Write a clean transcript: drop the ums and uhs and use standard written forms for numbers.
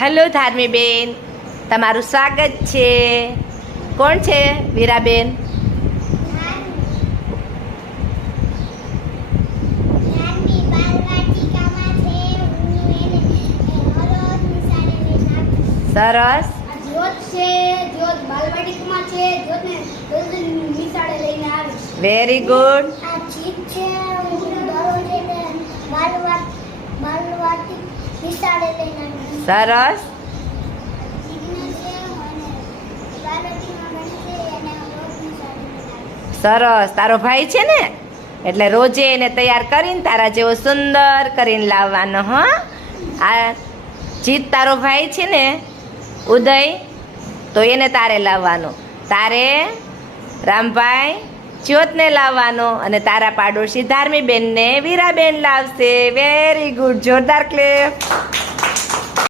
Hello ધાર્મીબેન, તમારું સ્વાગત છે. કોણ છે વીરાબેન? સરસ. Very good. સરસ. સરસ. તારો ભાઈ છે ને, એટલે રોજે એને તૈયાર કરીને તારા જેવો સુંદર કરીને લાવવાનો. હા, આ જીત તારો ભાઈ છે ને ઉદય, તો એને તારે લાવવાનો. તારે રામભાઈ જ્યોતને લાવવાનો અને તારા પાડોશી ધાર્મીબેનને વીરાબેન લાવશે. Very good. જોરદાર ક્લેપ.